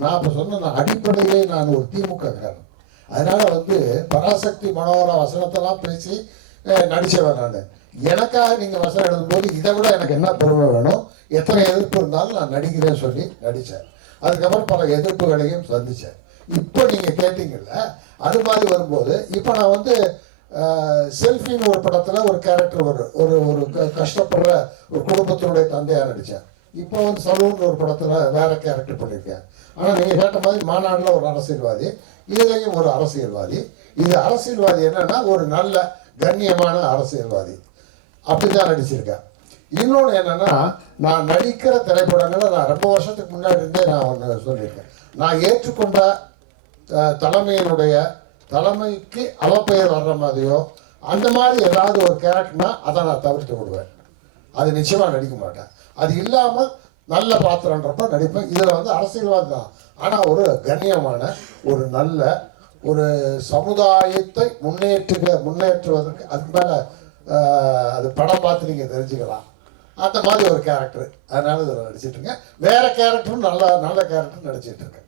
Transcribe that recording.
நான் இப்போ சொன்ன அடிப்படையிலே நான் ஒரு திமுக காரன். அதனால பராசக்தி மனோகர வசனத்தெல்லாம் பேசி நடிச்சவன் நான். எனக்காக நீங்கள் வசனம் எழுதும்போது இதை விட எனக்கு என்ன பெருமை வேணும், எத்தனை எதிர்ப்பு இருந்தாலும் நான் நடிக்கிறேன்னு சொல்லி நடித்தேன். அதுக்கப்புறம் பல எதிர்ப்புகளையும் சந்தித்தேன். இப்போ நீங்கள் கேட்டீங்கல்ல, அது மாதிரி வரும்போது இப்போ நான் செல்ஃபின்னு ஒரு படத்தில் ஒரு கேரக்டர் ஒரு ஒரு கஷ்டப்படுற ஒரு குடும்பத்தினுடைய தந்தையாக நடித்தேன். இப்போ சலூன் ஒரு படத்தில் வேற கேரக்டர் பண்ணியிருக்கேன். ஆனால் நீங்கள் கேட்ட மாதிரி மாநாட்டில் ஒரு அரசியல்வாதி, இதுலேயும் ஒரு அரசியல்வாதி. இது அரசியல்வாதி என்னன்னா ஒரு நல்ல கண்ணியமான அரசியல்வாதி, அப்படிதான் நடிச்சிருக்கேன். இன்னொன்று என்னன்னா, நான் நடிக்கிற திரைப்படங்களை நான் ரொம்ப வருஷத்துக்கு முன்னாடி இருந்தே நான் ஒன்று சொல்லியிருக்கேன். நான் ஏற்றுக்கொண்ட தலைமைக்கு அவப்பெயர் வர்ற மாதிரியோ அந்த மாதிரி ஏதாவது ஒரு கேரக்டர்னா அதை நான் தவிர்த்து விடுவேன். அது நிச்சயமாக நடிக்க மாட்டேன். அது இல்லாமல் நல்ல பாத்திரன்றப்ப நடிப்பேன். இதில் அரசியல்வாதி தான், ஆனால் ஒரு கண்ணியமான ஒரு நல்ல ஒரு சமுதாயத்தை முன்னேற்றுவதற்கு அதுக்கு மேலே அது படம் பார்த்து நீங்கள் தெரிஞ்சுக்கலாம். அந்த மாதிரி ஒரு கேரக்டர். அதனால இதில் நடிச்சிட்டு இருக்கேன். வேற கேரக்டரும் நல்ல நல்ல கேரக்டர் நடிச்சிட்டு இருக்கேன்.